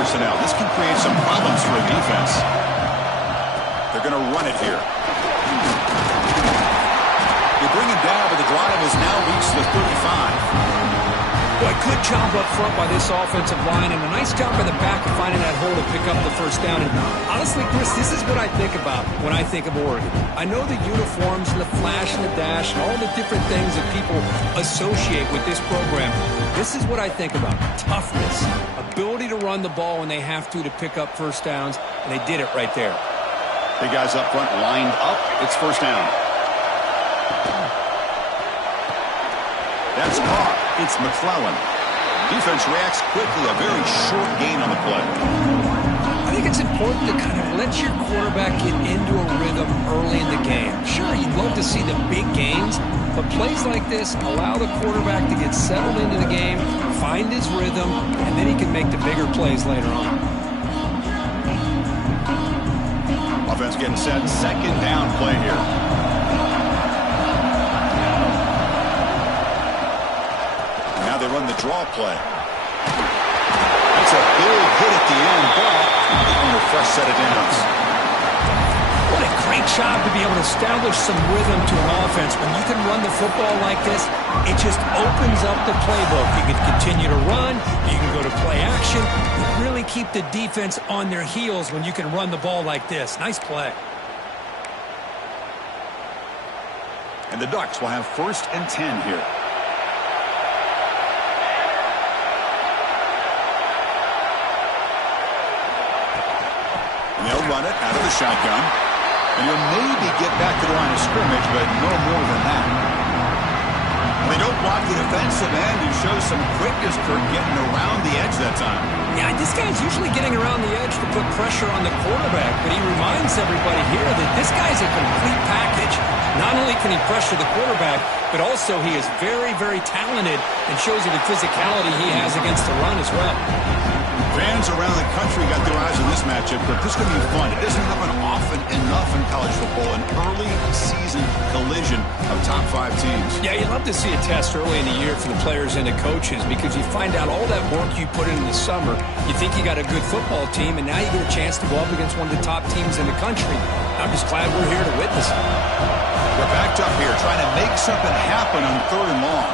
personnel. This can create some problems for a defense. They're going to run it here. They bring it down, but the drive has now reached the 35. Boy, good job up front by this offensive line, and a nice job by the back of finding that hole to pick up the first down. And honestly, Chris, this is what I think about when I think of Oregon. I know the uniforms and the flash and the dash and all the different things that people associate with this program. This is what I think about. Toughness, ability to run the ball when they have to pick up first downs, and they did it right there. Big guys up front lined up. It's first down. That's caught. It's McClellan. Defense reacts quickly. A very short gain on the play. I think it's important to kind of let your quarterback get into a rhythm early in the game. Sure, you'd love to see the big gains, but plays like this allow the quarterback to get settled into the game, find his rhythm, and then he can make the bigger plays later on. Offense getting set. Second down play here. They run the draw play. That's a big hit at the end, but on a fresh set of downs. What a great job to be able to establish some rhythm to an offense. When you can run the football like this, it just opens up the playbook. You can continue to run. You can go to play action. You really keep the defense on their heels when you can run the ball like this. Nice play. And the Ducks will have 1st and 10 here. They'll run it out of the shotgun. And he'll maybe get back to the line of scrimmage, but no more than that. They don't block the defensive end and show some quickness, Kirk, getting around the edge that time. Yeah, this guy's usually getting around the edge to put pressure on the quarterback, but he reminds everybody here that this guy's a complete package. Not only can he pressure the quarterback, but also he is very, very talented and shows you the physicality he has against the run as well. Fans around the country got their eyes on this matchup, but this is going to be fun. It doesn't happen often enough in college football, an early season collision of top 5 teams. Yeah, you love to see a test early in the year for the players and the coaches because you find out all that work you put in the summer. You think you got a good football team, and now you get a chance to go up against one of the top teams in the country. I'm just glad we're here to witness it. We're backed up here trying to make something happen on 3rd and long.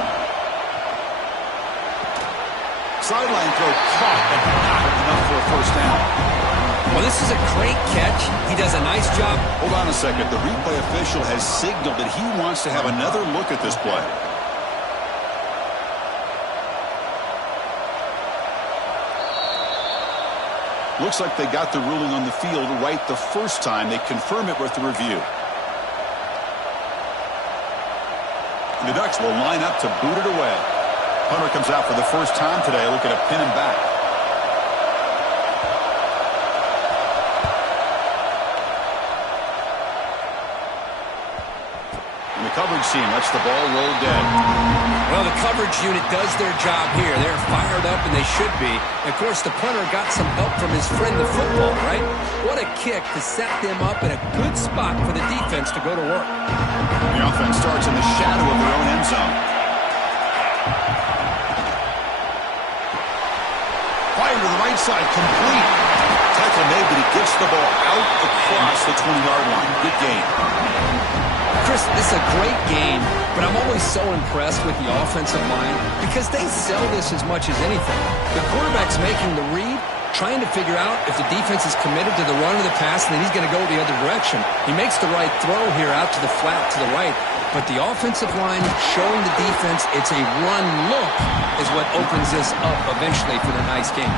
Sideline throw caught, but not enough for a first down. Well, this is a great catch. He does a nice job. Hold on a second. The replay official has signaled that he wants to have another look at this play. Looks like they got the ruling on the field right the first time. They confirm it with the review. And the Ducks will line up to boot it away. Hunter comes out for the first time today, looking to pin him back. And the coverage team lets the ball roll dead. Well, the coverage unit does their job here. They're fired up, and they should be. And of course, the punter got some help from his friend, the football, right? What a kick to set them up in a good spot for the defense to go to work. The offense starts in the shadow of their own end zone. Fire to the right side, complete. Tackle made, but he gets the ball out across the 20-yard line. Good game. Chris, this is a great game, but I'm always so impressed with the offensive line because they sell this as much as anything. The quarterback's making the read, trying to figure out if the defense is committed to the run or the pass, and then he's going to go the other direction. He makes the right throw here out to the flat to the right, but the offensive line showing the defense it's a run look is what opens this up eventually for the nice game.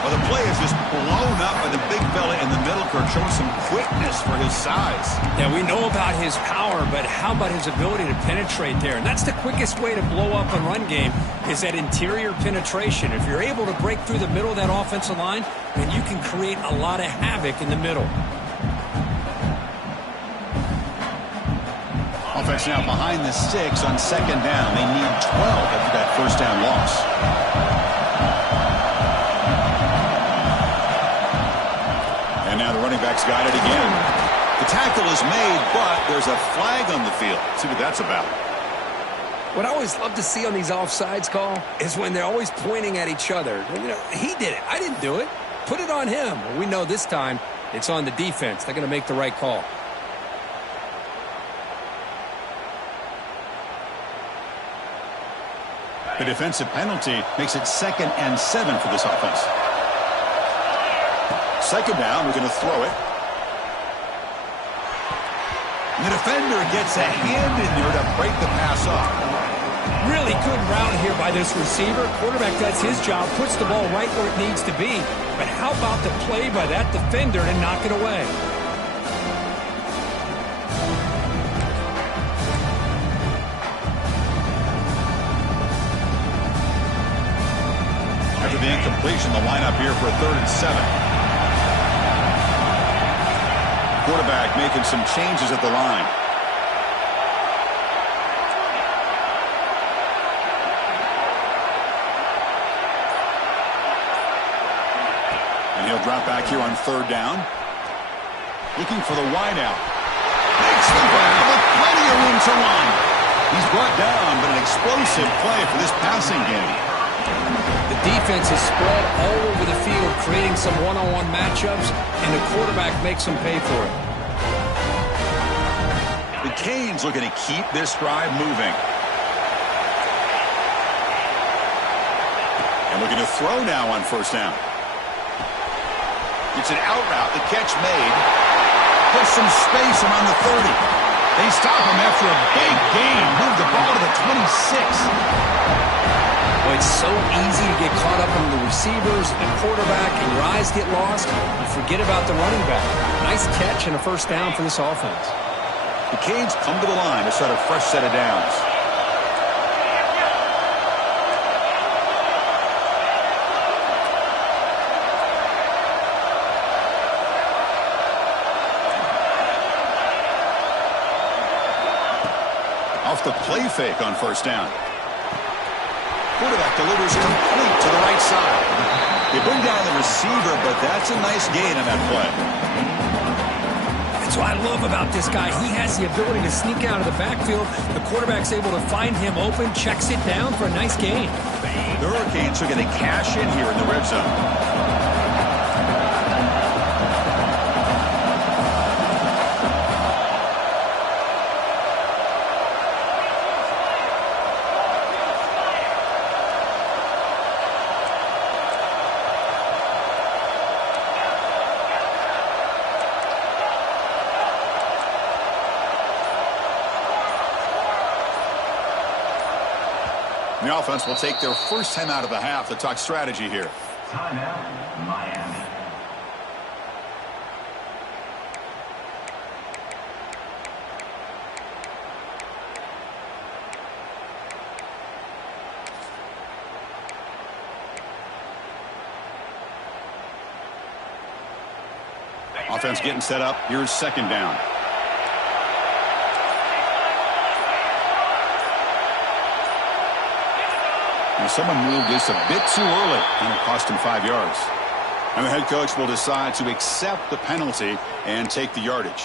Well, the play is just blown up by the big fella in the middle, Kirk, showing some quickness for his size. Yeah, we know about his power, but how about his ability to penetrate there? And that's the quickest way to blow up a run game is that interior penetration. If you're able to break through the middle of that offensive line, then you can create a lot of havoc in the middle. Offense now behind the 6 on 2nd down. They need 12 after that first down loss. And now the running back's got it again. The tackle is made, but there's a flag on the field. Let's see what that's about. What I always love to see on these offsides call is when they're always pointing at each other. You know, he did it. I didn't do it. Put it on him. Well, we know this time it's on the defense. They're going to make the right call. The defensive penalty makes it 2nd and 7 for this offense. 2nd down, we're going to throw it. The defender gets a hand in there to break the pass off. Really good route here by this receiver. Quarterback does his job, puts the ball right where it needs to be. But how about the play by that defender to knock it away? After the incompletion, the lineup here for a 3rd and 7. Quarterback making some changes at the line. And he'll drop back here on 3rd down. Looking for the wideout. Makes the grab with plenty of room to run. He's brought down, but an explosive play for this passing game. The defense is spread all over the field, creating some one-on-one matchups, and the quarterback makes them pay for it. The Canes looking to keep this drive moving. And looking to throw now on 1st down. It's an out route, the catch made. Puts some space around the 30. They stop him after a big gain. Move the ball to the 26. Well, it's so easy to get caught up in the receivers, the quarterback, and your eyes get lost. You forget about the running back. Nice catch and a 1st down for this offense. The Canes come to the line to start a fresh set of downs. Off the play fake on 1st down. Quarterback delivers complete to the right side. They bring down the receiver, but that's a nice gain on that play. That's what I love about this guy. He has the ability to sneak out of the backfield. The quarterback's able to find him open, checks it down for a nice gain. The Hurricanes are going to cash in here in the red zone. The offense will take their first time out of the half to talk strategy here. Timeout, Miami. Offense getting set up. Here's 2nd down. And someone moved this a bit too early, and it cost him 5 yards. And the head coach will decide to accept the penalty and take the yardage.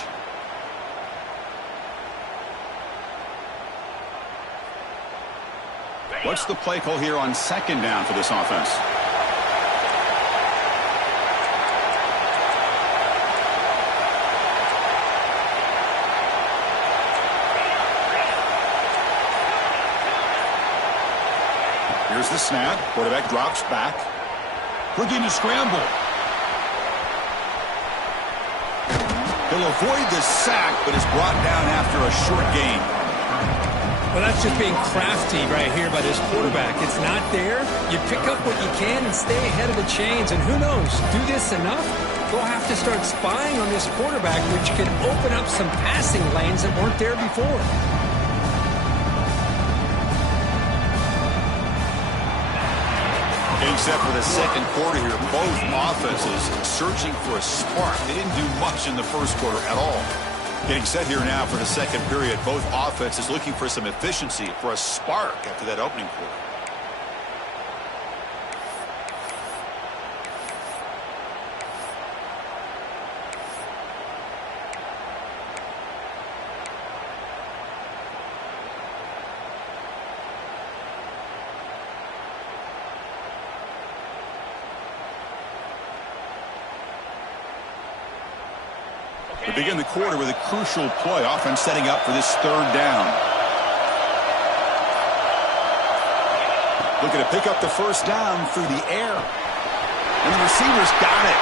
What's the play call here on 2nd down for this offense? Here's the snap. Quarterback drops back. Looking to scramble. He'll avoid the sack, but is brought down after a short gain. Well, that's just being crafty right here by this quarterback. It's not there. You pick up what you can and stay ahead of the chains. And who knows, do this enough, they'll have to start spying on this quarterback, which can open up some passing lanes that weren't there before. Except for the 2nd quarter here, both offenses searching for a spark. They didn't do much in the 1st quarter at all. Getting set here now for the 2nd period. Both offenses looking for some efficiency, for a spark after that opening quarter. We begin the quarter with a crucial play. Offense setting up for this third down. Looking to pick up the first down through the air. And the receivers got it.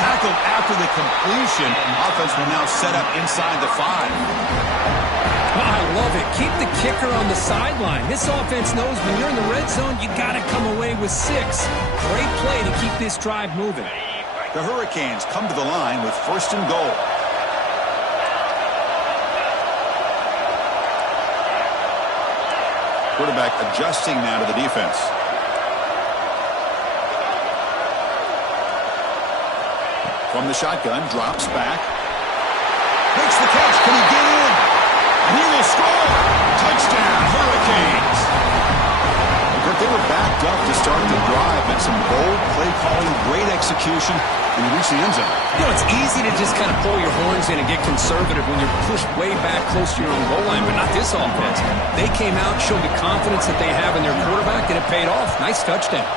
Tackled after the completion. Offense will now set up inside the 5. Oh, I love it. Keep the kicker on the sideline. This offense knows when you're in the red zone, you got to come away with 6. Great play to keep this drive moving. The Hurricanes come to the line with first and goal. Quarterback adjusting now to the defense. From the shotgun, drops back. Makes the catch. Can he get in? And he will score. Touchdown, Hurricanes. But they were backed up to start the drive, but some bold play calling, great execution, and he reached the end zone. You know, it's easy to just kind of pull your horns in and get conservative when you're pushed way back close to your own goal line, but not this offense. They came out, showed the confidence that they have in their quarterback, and it paid off. Nice touchdown.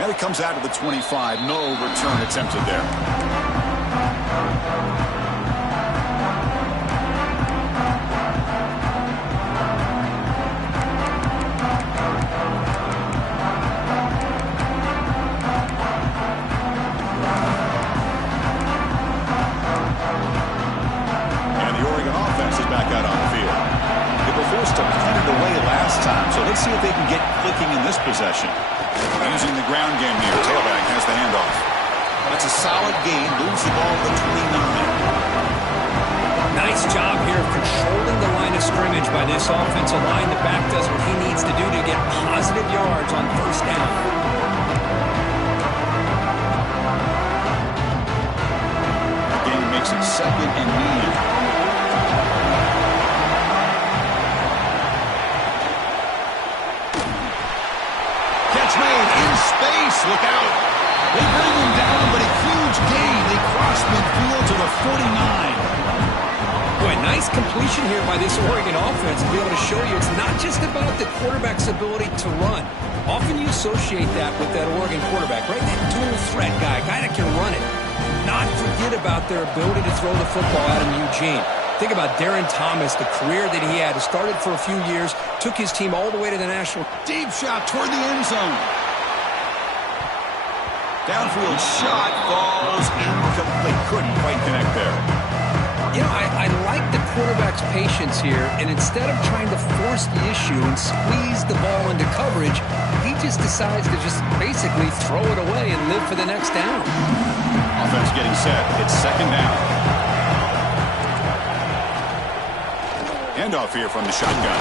And it comes out to the 25. No return attempted there. Let's see if they can get clicking in this possession. Using the ground game here. Tailback has the handoff. That's a solid gain. Moves the ball to the 29. Nice job here of controlling the line of scrimmage by this offensive line. The back does what he needs to do to get positive yards on first down. The game makes it second and medium. Made in space. Look out. They bring him down, but a huge gain. They cross midfield to the 49. Boy, nice completion here by this Oregon offense to be able to show you it's not just about the quarterback's ability to run. Often you associate that with that Oregon quarterback, right? That dual threat guy that can run it. Not forget about their ability to throw the football out of Eugene. Think about Darren Thomas, the career that he had. He started for a few years, took his team all the way to the national. Deep shot toward the end zone. Downfield shot falls incomplete. Couldn't quite connect there. You know, I like the quarterback's patience here, and instead of trying to force the issue and squeeze the ball into coverage, he just decides to just basically throw it away and live for the next down. Offense getting set. It's second down. Handoff here from the shotgun.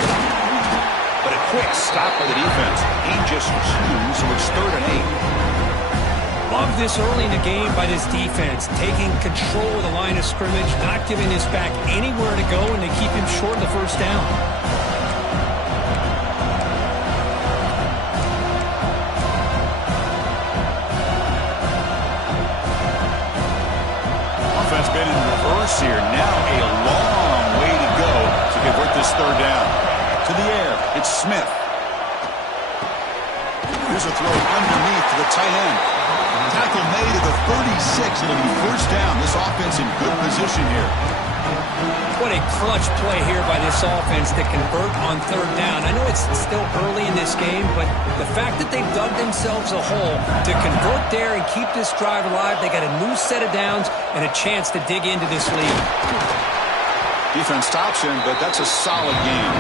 But a quick stop by the defense. He just chews, so it's third and 8. Love this early in the game by this defense. Taking control of the line of scrimmage, not giving this back anywhere to go, and they keep him short of the first down. Offense been in reverse here. Now a long way to go to convert this third down. To the air, it's Smith. Here's a throw underneath to the tight end. Tackle made at the 36. It'll be first down. This offense in good position here. What a clutch play here by this offense to convert on third down. I know it's still early in this game, but the fact that they've dug themselves a hole to convert there and keep this drive alive, they got a new set of downs and a chance to dig into this lead. Defense stops him, but that's a solid game.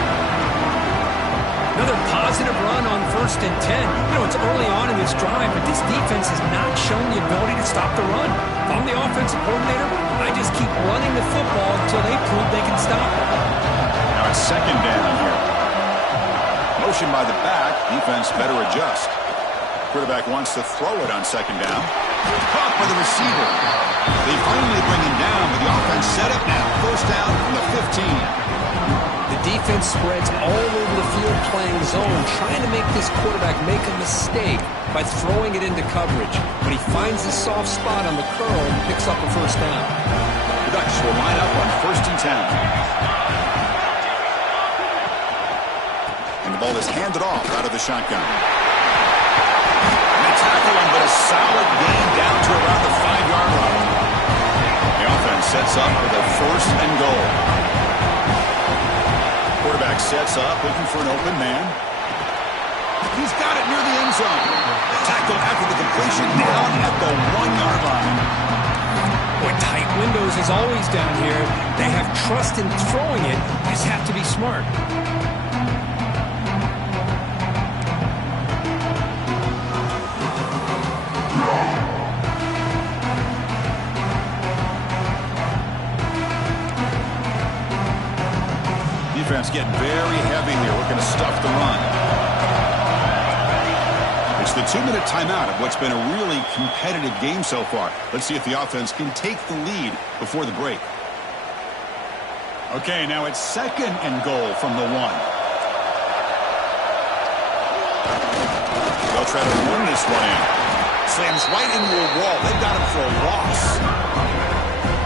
Another positive run on 1st and 10. You know, it's early on in this drive, but this defense has not shown the ability to stop the run. If I'm the offensive coordinator, I just keep running the football until they prove they can stop it. Now it's second down here. Motion by the back. Defense better adjust. Quarterback wants to throw it on second down. Caught by the receiver. They finally bring him down, but the offense set up now. First down from the 15. The defense spreads all over the field playing zone, trying to make this quarterback make a mistake by throwing it into coverage. But he finds the soft spot on the curl and picks up a first down. The Ducks will line up on 1st and 10. And the ball is handed off out of the shotgun. And they tackle him, but a solid gain down to around the 5-yard line. The offense sets up with a 1st and goal. Quarterback sets up, looking for an open man. He's got it near the end zone. Tackle after the completion down at the 1-yard line. Boy, tight windows as always down here. They have trust in throwing it. Just have to be smart. Defense getting very heavy here, looking to stuff the run. It's the 2-minute timeout of what's been a really competitive game so far. Let's see if the offense can take the lead before the break. Okay, now it's 2nd and goal from the 1. They'll try to run this one in. Slams right into a wall. They've got him for a loss.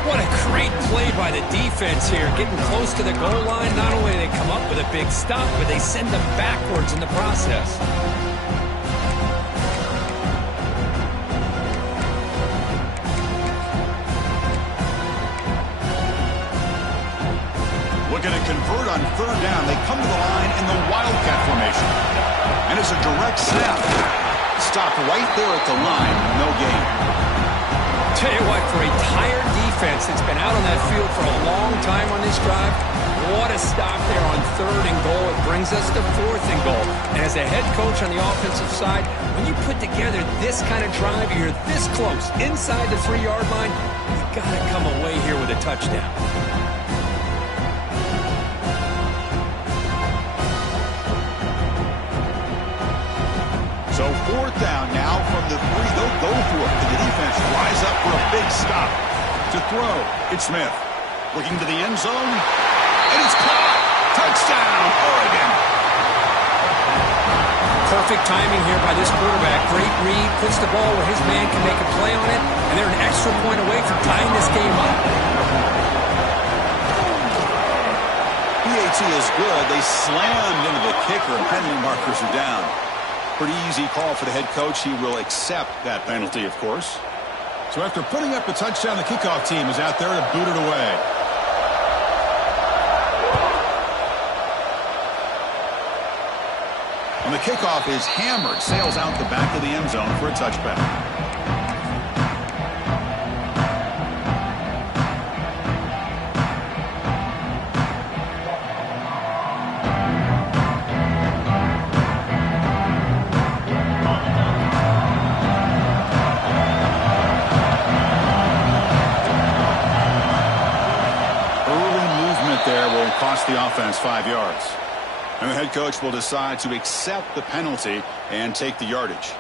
What a great play by the defense here. Getting close to the goal line, not only do they come up with a big stop, but they send them backwards in the process. Looking to convert on 3rd down. They come to the line in the Wildcat formation. And it's a direct snap. Stopped right there at the line. No gain. Tell you what, for a tired defense that's been out on that field for a long time on this drive, what a stop there on 3rd and goal. It brings us to 4th and goal. And as a head coach on the offensive side, when you put together this kind of drive, you're this close, inside the 3-yard line, you got to come away here with a touchdown. So 4th down now from the 3. They'll go for it. And the defense rise up for a big stop. To throw, it's Smith. Looking to the end zone. And it's caught. Touchdown, Oregon. Perfect timing here by this quarterback. Great read. Puts the ball where his man can make a play on it. And they're an extra point away from tying this game up. PAT is good. They slammed into the kicker, and penalty markers are down. Pretty easy call for the head coach. He will accept that penalty, of course. So after putting up a touchdown, the kickoff team is out there to boot it away. And the kickoff is hammered. Sails out the back of the end zone for a touchback. Cost the offense 5 yards. And the head coach will decide to accept the penalty and take the yardage.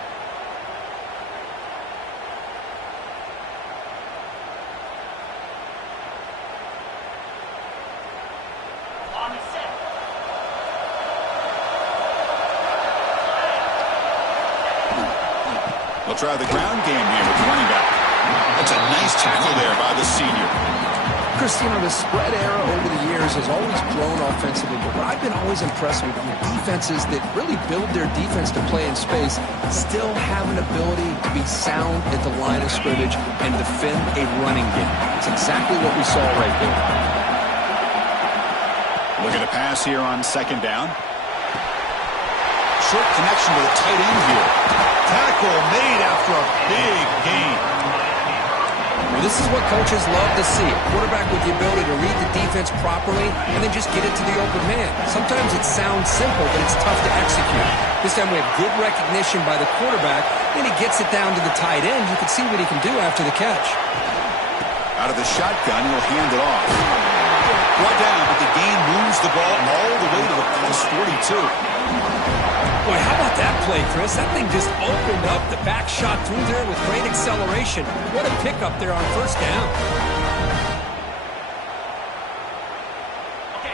They'll try the ground game here with the running back. That's a nice tackle there by the senior. Chris, you know, the spread era over the years has always grown offensively, but what I've been always impressed with are defenses that really build their defense to play in space still have an ability to be sound at the line of scrimmage and defend a running game. It's exactly what we saw right there. Look at a pass here on 2nd down. Short connection to the tight end here. Tackle made after a big gain. Well, this is what coaches love to see. A quarterback with the ability to read the defense properly and then just get it to the open man. Sometimes it sounds simple, but it's tough to execute. This time we have good recognition by the quarterback. Then he gets it down to the tight end. You can see what he can do after the catch. Out of the shotgun, he'll hand it off. Brought down, but the gain moves the ball all the way to the plus 42. Boy, how about that play, Chris? That thing just opened up. The back shot through there with great acceleration. What a pickup there on 1st down.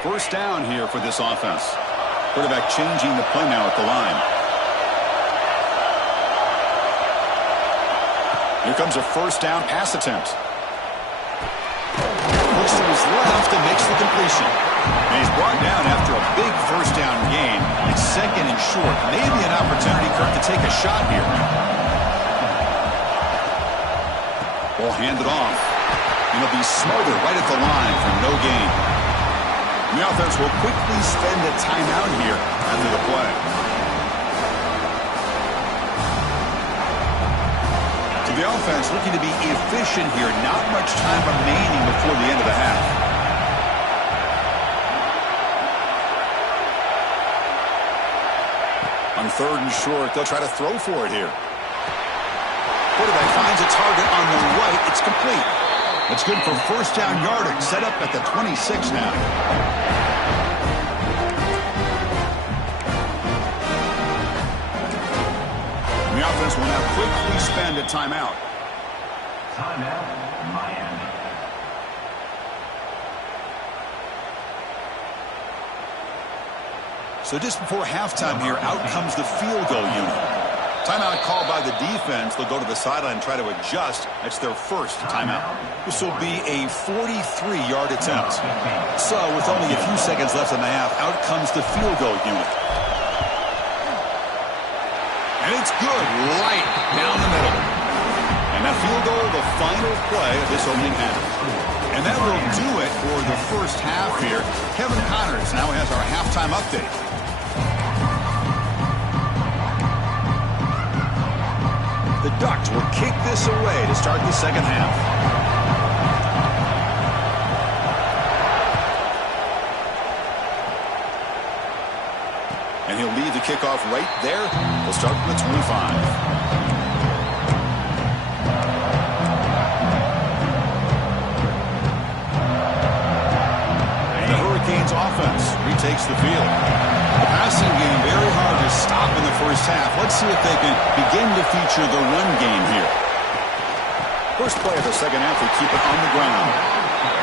1st down here for this offense. Quarterback changing the play now at the line. Here comes a 1st down pass attempt. Looks to his left and makes the completion. And he's brought down after a big 1st down gain. It's 2nd and short. Maybe an opportunity, Kirk, to take a shot here. Will hand it off. And he'll be smothered right at the line for no gain. And the offense will quickly spend a timeout here after the play. So the offense looking to be efficient here. Not much time remaining before the end of the half. On 3rd and short, they'll try to throw for it here. Quarterback finds a target on the right. It's complete. It's good for first down yardage. Set up at the 26 now. And the offense will now quickly spend a timeout. Timeout, Miami. So just before halftime here, out comes the field goal unit. Timeout called by the defense. They'll go to the sideline and try to adjust. That's their first timeout. This will be a 43-yard attempt. So with only a few seconds left in the half, out comes the field goal unit. And it's good right down the middle. And that field goal, the final play of this opening half. And that will do it for the first half here. Kevin Connors now has our halftime update. The Ducks will kick this away to start the second half. And he'll leave the kickoff right there. We'll start from the 25. And the Hurricanes offense retakes the field. The passing game very hard to stop in the first half. Let's see if they can begin to feature the run game here. First play of the second half, we keep it on the ground.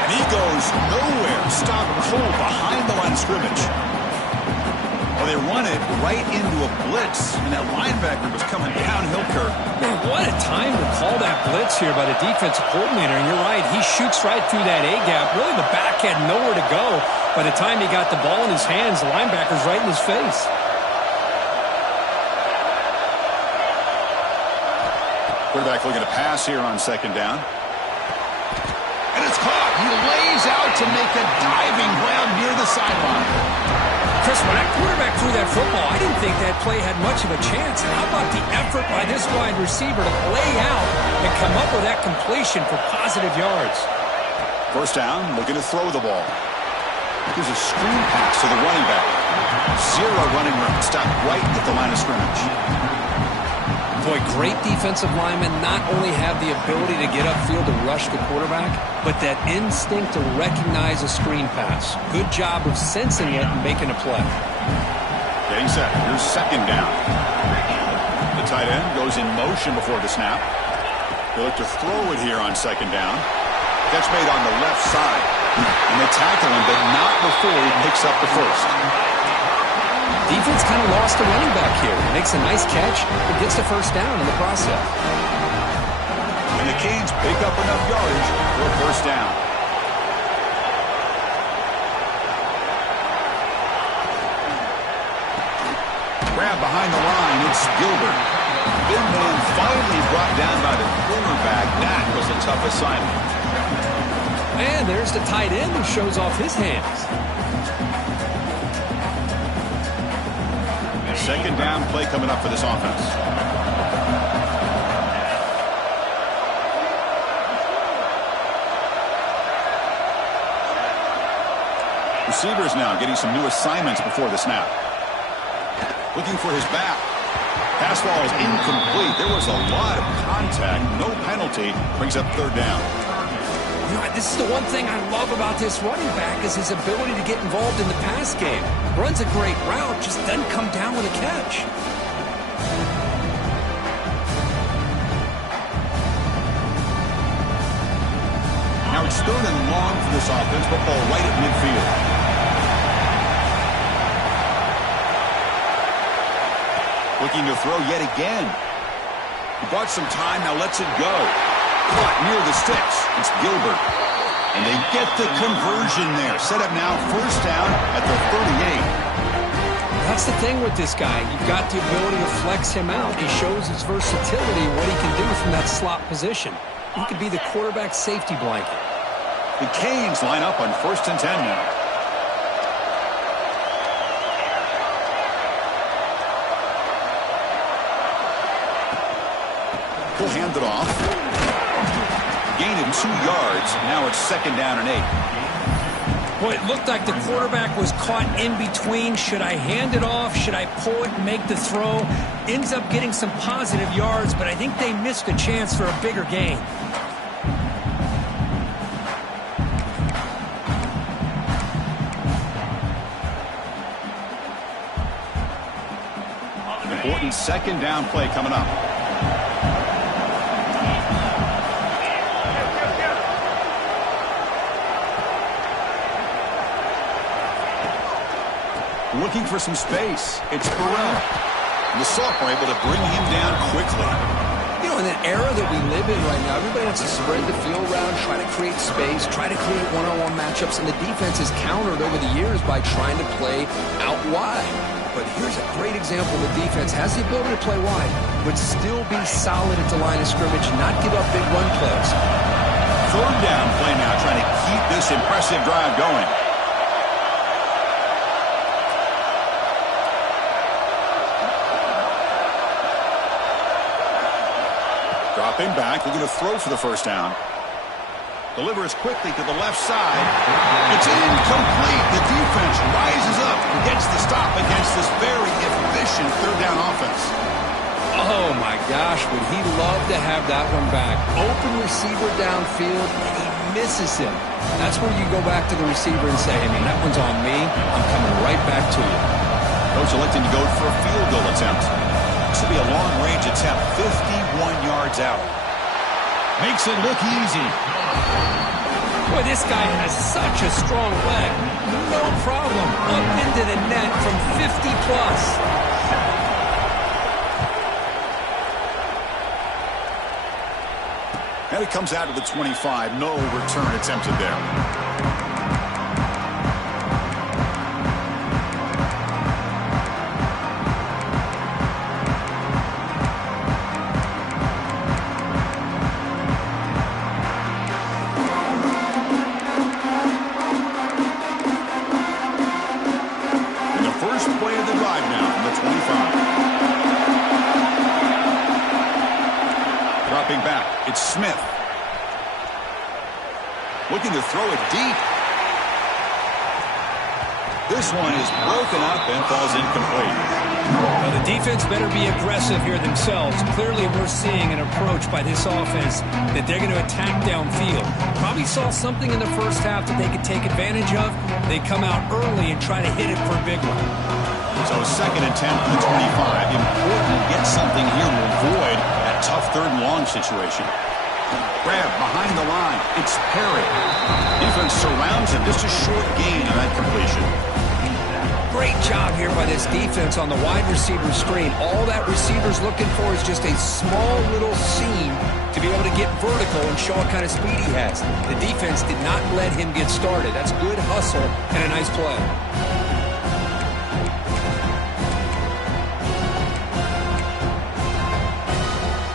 And he goes nowhere. Stopped cold behind the line of scrimmage. Well, they run it right into a blitz, and that linebacker was coming downhill curve. Man, what a time to call that blitz here by the defensive coordinator. And you're right, he shoots right through that A-gap. Really, the back had nowhere to go. By the time he got the ball in his hands, the linebacker's right in his face. Quarterback looking to pass here on second down. And it's caught. He lays out to make a diving grab near the sideline. Chris, when that quarterback threw that football, I didn't think that play had much of a chance. How about the effort by this wide receiver to lay out and come up with that completion for positive yards? First down, looking to throw the ball. There's a screen pass to the running back. Zero running room. Stopped right at the line of scrimmage. Boy, great defensive linemen not only have the ability to get upfield to rush the quarterback, but that instinct to recognize a screen pass. Good job of sensing it and making a play. Getting set. Here's second down. The tight end goes in motion before the snap. They look to throw it here on second down. Catch made on the left side. And they tackle him, but not before he picks up the first. Defense kind of lost a running back here. Makes a nice catch, but gets the first down in the process. And the Canes pick up enough yardage for a first down. Grab behind the line, it's Gilbert. Big man finally brought down by the cornerback. That was a tough assignment. And there's the tight end who shows off his hands. Second down play coming up for this offense. Receivers now getting some new assignments before the snap. Looking for his back. Pass ball is incomplete. There was a lot of contact. No penalty. Brings up third down. You know, this is the one thing I love about this running back is his ability to get involved in the pass game. Runs a great route, just doesn't come down with a catch. Now it's third and long for this offense, but ball right at midfield. Looking to throw yet again. He bought some time, now lets it go. Caught near the sticks. It's Gilbert. And they get the conversion there. Set up now, first down at the 38. That's the thing with this guy. You've got the ability to flex him out. He shows his versatility, what he can do from that slot position. he could be the quarterback's safety blanket. The Canes line up on 1st and 10 now. He'll hand it off. Gain of 2 yards. Now it's 2nd down and 8. Boy, it looked like the quarterback was caught in between. Should I hand it off? Should I pull it and make the throw? Ends up getting some positive yards, but I think they missed a chance for a bigger gain. Important 2nd down play coming up. Looking for some space. It's Burrell. The sophomore able to bring him down quickly. You know, in an era that we live in right now, everybody wants to spread the field around, try to create space, try to create one-on-one matchups, and the defense has countered over the years by trying to play out wide. But here's a great example. The defense has the ability to play wide, but still be solid at the line of scrimmage, not give up big run plays. 3rd down play now, trying to keep this impressive drive going. Dropping back, looking to throw for the 1st down. Delivers quickly to the left side. It's incomplete. The defense rises up and gets the stop against this very efficient 3rd down offense. Oh, my gosh, would he love to have that one back. Open receiver downfield, and he misses him. That's where you go back to the receiver and say, I mean, that one's on me. I'm coming right back to you. Coach electing to go for a field goal attempt. This will be a long-range attempt, 51 yards out. Makes it look easy. Boy, this guy has such a strong leg. No problem. Up into the net from 50-plus. And it comes out to the 25. No return attempted there. It's Smith. Looking to throw it deep. This one is broken up and falls incomplete. Well, the defense better be aggressive here themselves. Clearly, we're seeing an approach by this offense that they're going to attack downfield. Probably saw something in the first half that they could take advantage of. They come out early and try to hit it for a big one. So 2nd and 10 from the 25. Important to get something here to avoid that tough 3rd and long situation. Grab behind the line. It's Perry. Defense surrounds him. Just a short gain on that completion. Great job here by this defense on the wide receiver screen. All that receiver's looking for is just a small little seam to be able to get vertical and show what kind of speed he has. The defense did not let him get started. That's good hustle and a nice play.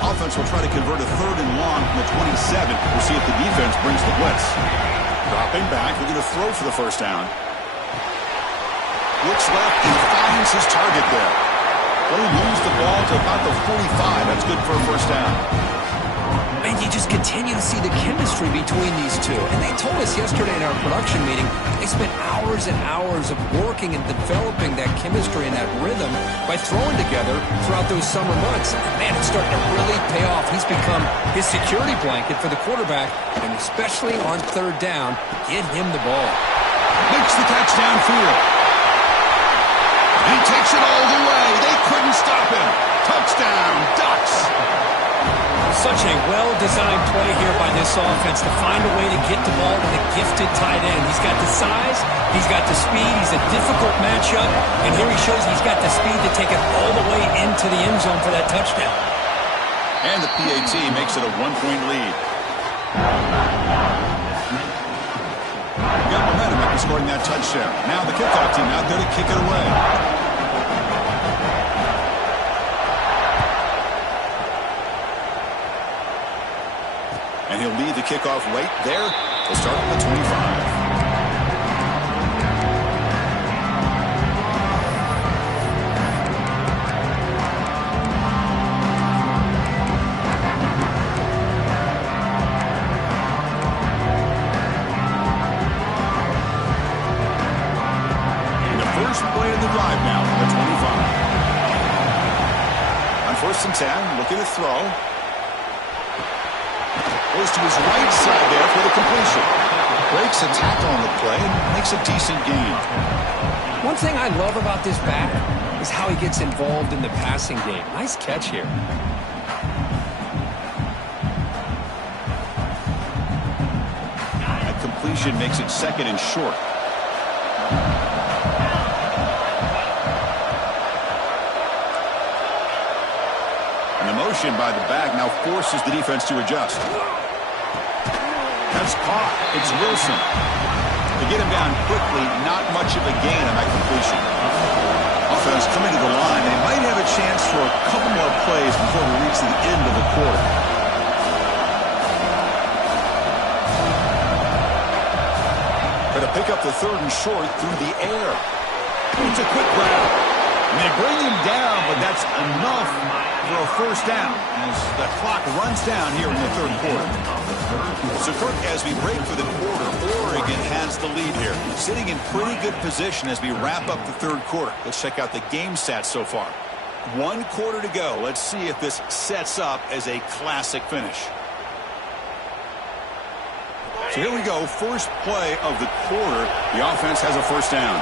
Offense will try to convert a 3rd and long from the 27. We'll see if the defense brings the blitz. Dropping back, we're going to throw for the 1st down. Looks left and finds his target there. He'll lose the ball to about the 45. That's good for a 1st down. And you just continue to see the chemistry between these two. And they told us yesterday in our production meeting, they spent hours and hours of working and developing that chemistry and that rhythm by throwing together throughout those summer months. And man, it's starting to really pay off. He's become his security blanket for the quarterback, and especially on 3rd down, get him the ball. Makes the catch downfield. He takes it all the way. They couldn't stop him. Touchdown, Ducks. Such a well-designed play here by this offense to find a way to get the ball to the gifted tight end. He's got the size, he's got the speed, he's a difficult matchup, and here he shows he's got the speed to take it all the way into the end zone for that touchdown. And the PAT makes it a 1-point lead. Got momentum after scoring that touchdown. Now the kickoff team out there to kick it away. he'll lead the kickoff right there. He'll start at the 25. Play in the drive now from the 25. On 1st and 10, looking to throw. Goes to his right side there for the completion. Breaks a tackle on the play and makes a decent gain. One thing I love about this back is how he gets involved in the passing game. Nice catch here. That completion makes it 2nd and short. By the back now forces the defense to adjust. That's caught. It's Wilson. To get him down quickly, not much of a gain on that completion. Offense coming to the line. They might have a chance for a couple more plays before we reach the end of the quarter. But to pick up the 3rd and short through the air. It's a quick grab. And they bring him down, but that's enough for a 1st down as the clock runs down here in the 3rd quarter. So, Kirk, as we break for the quarter, Oregon has the lead here, sitting in pretty good position as we wrap up the 3rd quarter. Let's check out the game stats so far. 1 quarter to go. Let's see if this sets up as a classic finish. So here we go. First play of the quarter. The offense has a 1st down.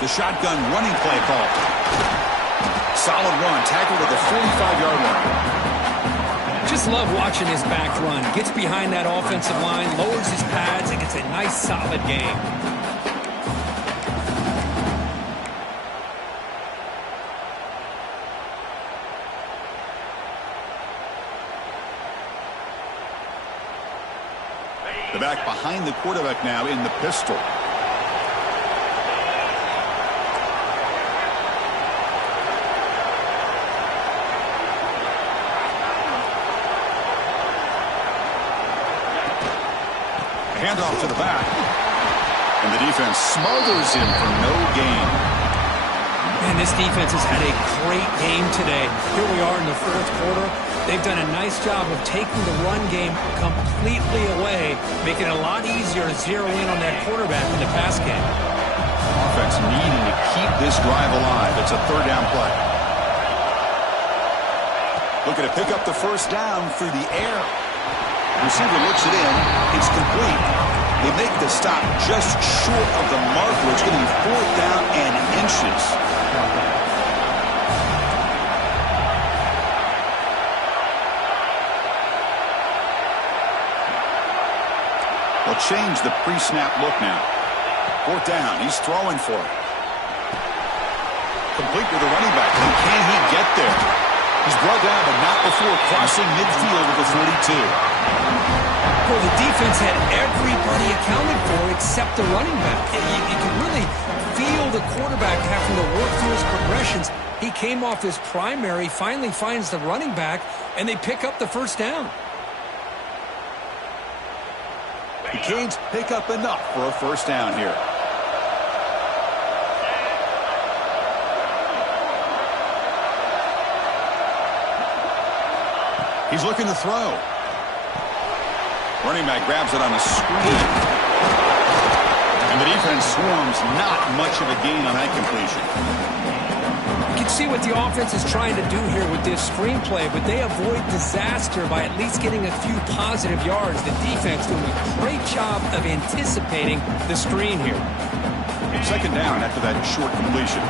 The shotgun running play call. Solid run. Tackled at the 45-yard line. Just love watching this back run. Gets behind that offensive line, lowers his pads, and gets a nice, solid gain. The back behind the quarterback now in the pistol. Handoff to the back. And the defense smothers him for no gain. Man, this defense has had a great game today. Here we are in the 4th quarter. They've done a nice job of taking the run game completely away, making it a lot easier to zero in on that quarterback in the pass game. Offense needing to keep this drive alive. It's a 3rd down play. Looking to pick up the 1st down through the air. Receiver looks it in. It's complete. They make the stop just short of the marker. It's going to be 4th down and inches. They'll change the pre-snap look now. 4th down. He's throwing for it. Complete with the running back. And can he get there? He's brought down, but not before crossing midfield with the 42. Well, the defense had everybody accounted for except the running back. You can really feel the quarterback having to work through his progressions. He came off his primary, finally finds the running back, and they pick up the 1st down. The Canes pick up enough for a 1st down here. He's looking to throw. Running back grabs it on a screen. And the defense swarms. Not much of a gain on that completion. You can see what the offense is trying to do here with this screenplay, but they avoid disaster by at least getting a few positive yards. The defense doing a great job of anticipating the screen here. 2nd down after that short completion.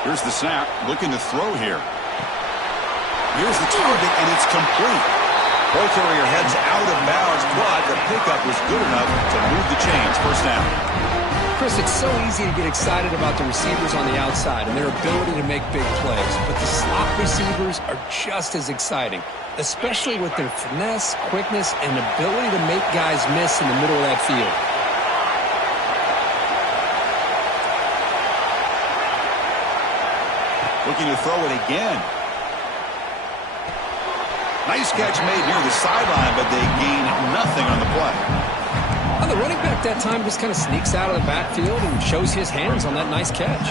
Here's the snap, looking to throw here. Here's the target, and it's complete. Ball carrier heads out of bounds, but the pickup was good enough to move the chains. 1st down. Chris, it's so easy to get excited about the receivers on the outside and their ability to make big plays, but the slot receivers are just as exciting, especially with their finesse, quickness, and ability to make guys miss in the middle of that field. Looking to throw it again. Nice catch made near the sideline, but they gain nothing on the play. The running back that time just kind of sneaks out of the backfield and shows his hands on that nice catch.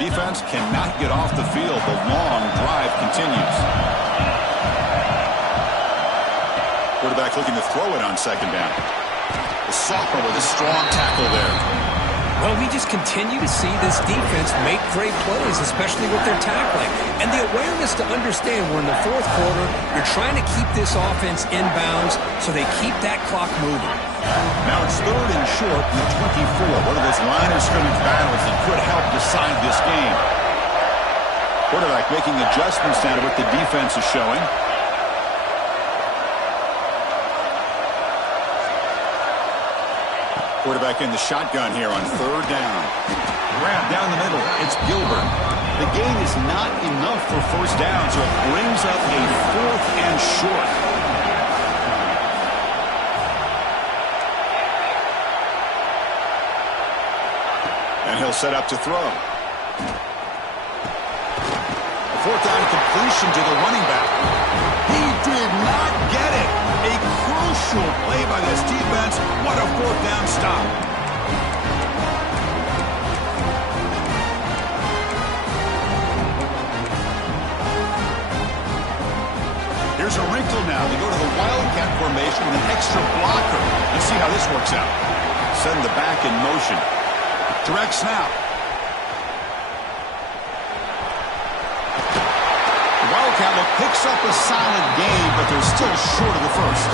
Defense cannot get off the field. The long drive continues. Quarterback looking to throw it on second down. The sophomore with a strong tackle there. Well, we just continue to see this defense make great plays, especially with their tackling. And the awareness to understand we're in the fourth quarter, you're trying to keep this offense in bounds so they keep that clock moving. Now it's third and short in the 24. One of those line of scrimmage battles that could help decide this game. Quarterback making adjustments now to what the defense is showing. Quarterback in the shotgun here on third down. Grab down the middle. It's Gilbert. The gain is not enough for first down, so it brings up a fourth and short. And he'll set up to throw. A fourth down completion to the running back. He did not get it. A crucial play by this defense. What a fourth down stop. Here's a wrinkle now. They go to the Wildcat formation with an extra blocker. Let's see how this works out. Send the back in motion. Direct snap. Wildcat picks up a solid gain, but they're still short of the first.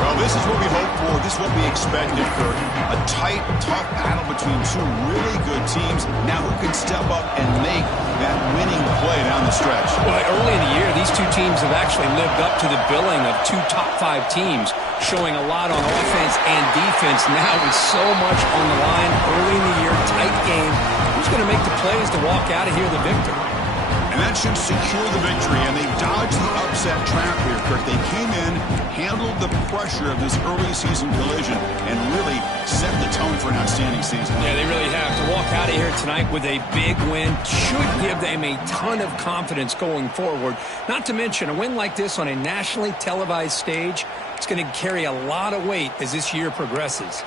Well, this is what we hope for. This is what we expected for a tight, tough battle between two really good teams. Now who can step up and make that winning play down the stretch? Well, early in the year, these two teams have actually lived up to the billing of two top-5 teams, showing a lot on offense and defense. Now with so much on the line early in the year, tight game, who's going to make the plays to walk out of here the victor? And that should secure the victory, and they dodged the upset trap here, Kirk. They came in, handled the pressure of this early season collision, and really set the tone for an outstanding season. Yeah, they really have. To walk out of here tonight with a big win should give them a ton of confidence going forward. Not to mention, a win like this on a nationally televised stage, it's going to carry a lot of weight as this year progresses.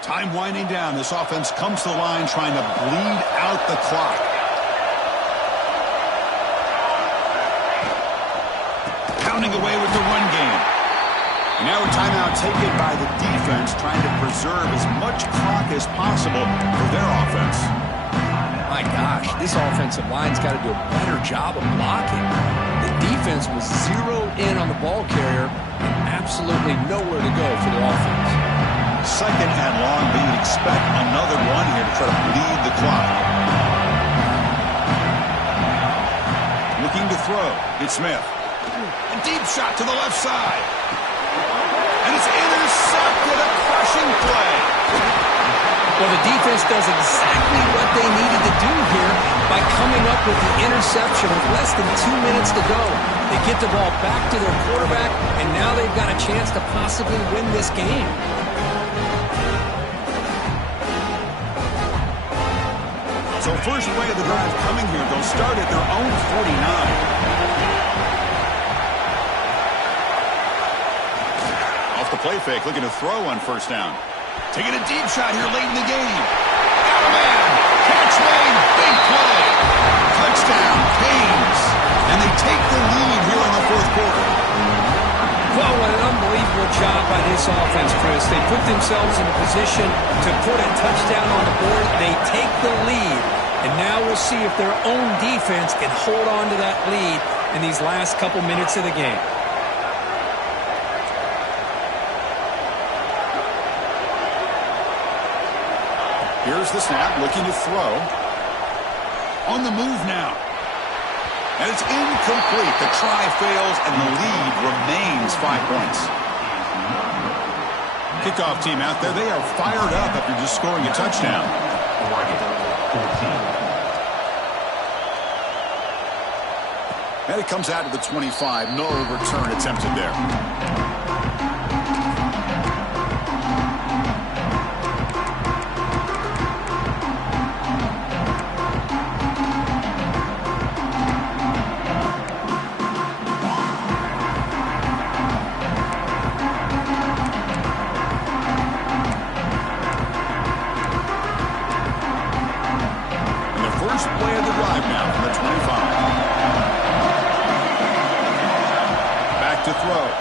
Time winding down. This offense comes to the line trying to bleed out the clock. Pounding away with the run game. And now a timeout taken by the defense trying to preserve as much clock as possible for their offense. My gosh, this offensive line's got to do a better job of blocking. The defense was zeroed in on the ball carrier and absolutely nowhere to go for the offense. Second and long, but you'd expect another one here to try to bleed the clock. Looking to throw. It's Smith. A deep shot to the left side. And it's intercepted. A crushing play. Well, the defense does exactly what they needed to do here by coming up with the interception with less than 2 minutes to go. They get the ball back to their quarterback, and now they've got a chance to possibly win this game. So first play of the drive coming here. They'll start at their own 49. Off the play fake, looking to throw on first down. Taking a deep shot here late in the game. Got a man. Catch made. Big play. Touchdown, Canes. And they take the lead here in the fourth quarter. Well, what an unbelievable job by this offense, Chris. They put themselves in a position to put a touchdown on the board. They take the lead, and now we'll see if their own defense can hold on to that lead in these last couple minutes of the game. Here's the snap, looking to throw. On the move now. And it's incomplete. The try fails, and the lead remains 5 points. Kickoff team out there, they are fired up after just scoring a touchdown. And it comes out to the 25. No return attempted there.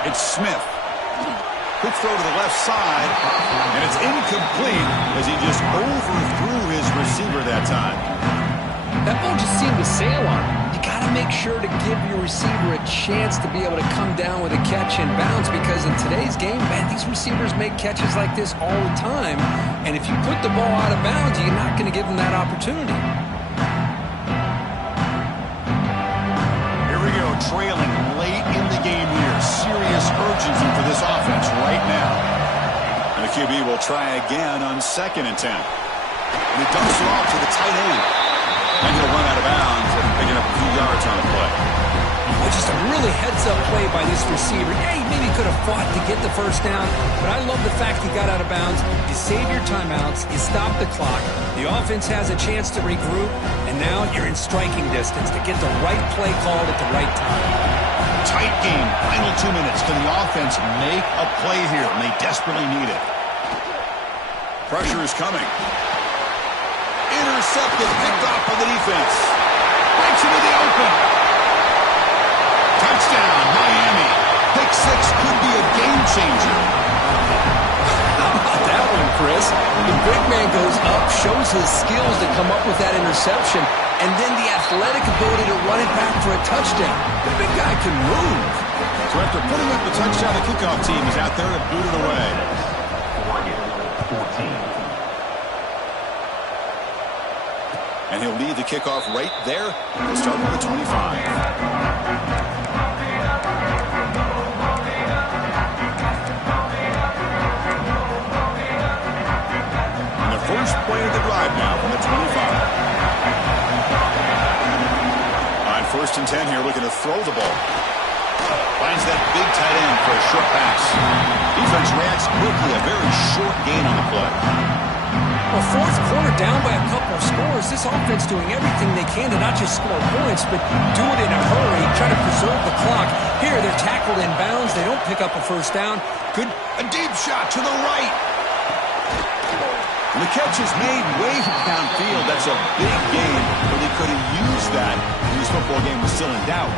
It's Smith. Quick throw to the left side, and it's incomplete as he just overthrew his receiver that time. That ball just seemed to sail on him. You got to make sure to give your receiver a chance to be able to come down with a catch and bounce, because in today's game, man, these receivers make catches like this all the time, and if you put the ball out of bounds, you're not going to give them that opportunity. Here we go, trailing late in the game here. Serious urgency for this offense right now. And the QB will try again on 2nd and 10. And he dumps it off to the tight end. And he'll run out of bounds after picking up a few yards on the play. Well, just a really heads-up play by this receiver. Yeah, he maybe could have fought to get the first down, but I love the fact he got out of bounds. You save your timeouts, you stop the clock, the offense has a chance to regroup, and now you're in striking distance to get the right play called at the right time. Tight game, final 2 minutes. Can the offense make a play here? And they desperately need it. Pressure is coming. Intercepted, picked off by the defense. Breaks into the open. Touchdown, Miami. Pick 6 could be a game changer. How about that one, Chris? The big man goes up, shows his skills to come up with that interception, and then the athletic ability to run it back for a touchdown. The big guy can move. So after putting up the touchdown, the kickoff team is out there to boot it away. Oregon, 14. And he'll lead the kickoff right there. He'll start with the 25. First play of the drive now from the 25. On 1st and 10 here, looking to throw the ball. Finds that big tight end for a short pass. Defense reacts quickly, a very short gain on the play. Well, 4th quarter down by a couple of scores. This offense doing everything they can to not just score points, but do it in a hurry, try to preserve the clock. Here, they're tackled in bounds. They don't pick up a first down. Good, a deep shot to the right. And the catch is made way downfield. That's a big gain, but they could have used that when this football game was still in doubt.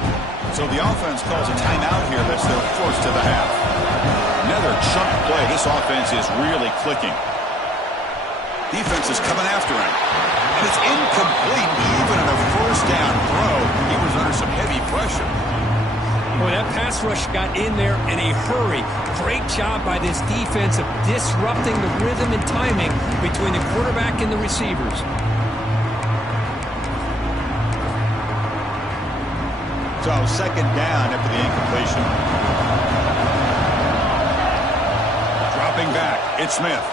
So the offense calls a timeout here. That's their first of the half. Another chunk play. This offense is really clicking. Defense is coming after him. And it's incomplete. Even in a first down throw, he was under some heavy pressure. Boy, that pass rush got in there in a hurry. Great job by this defense of disrupting the rhythm and timing between the quarterback and the receivers. So 2nd down after the incompletion. Dropping back, it's Smith.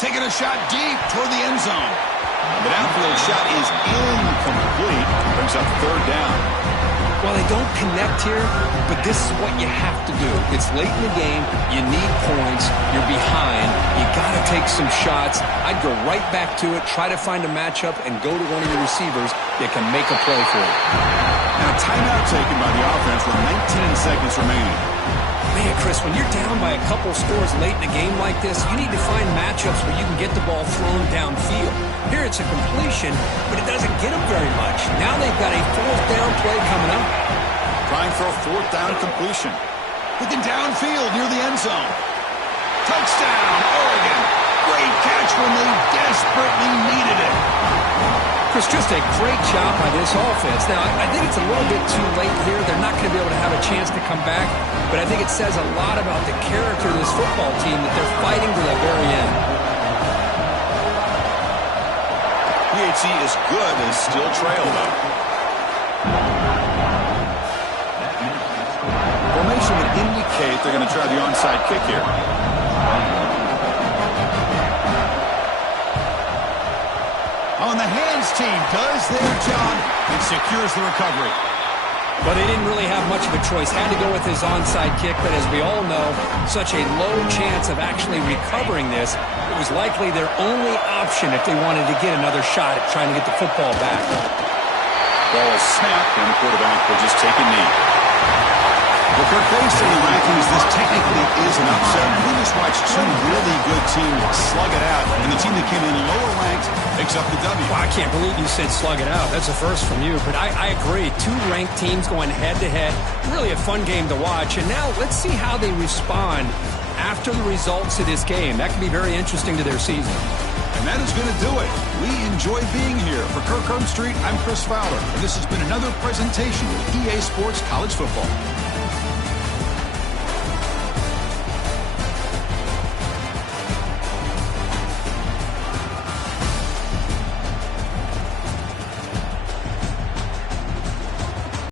Taking a shot deep toward the end zone. The downfield shot is incomplete. Brings up 3rd down. Well, they don't connect here, but this is what you have to do. It's late in the game. You need points. You're behind. You got to take some shots. I'd go right back to it, try to find a matchup, and go to one of your receivers that can make a play for you. And a timeout taken by the offense with 19 seconds remaining. Man, Chris, when you're down by a couple scores late in a game like this, you need to find matchups where you can get the ball thrown downfield. Here it's a completion, but it doesn't get them very much. Now they've got a 4th down play coming up. Trying for a 4th down completion. Looking downfield near the end zone. Touchdown, Oregon. Great catch when they desperately needed it. Chris, just a great job by this offense. Now, I think it's a little bit too late here. They're not going to be able to have a chance to come back, but I think it says a lot about the character of this football team that they're fighting to the very end. efficiency is good as still trail, though. Formation would indicate they're going to try the onside kick here. On the hands team does their job and secures the recovery. But they didn't really have much of a choice. Had to go with his onside kick, but as we all know, such a low chance of actually recovering this. It was likely their only option if they wanted to get another shot at trying to get the football back. Ball is snapped, and the quarterback will just take a knee. Well, Kirk, based on the rankings, this technically is an upset. We just watched two really good teams slug it out, and the team that came in lower ranked picks up the W. Well, I can't believe you said slug it out. That's a first from you, but I agree. Two ranked teams going head-to-head. Really a fun game to watch, and now let's see how they respond after the results of this game. That could be very interesting to their season. And that is going to do it. We enjoy being here. For Kirk Herbstreit, I'm Chris Fowler, and this has been another presentation of EA Sports College Football.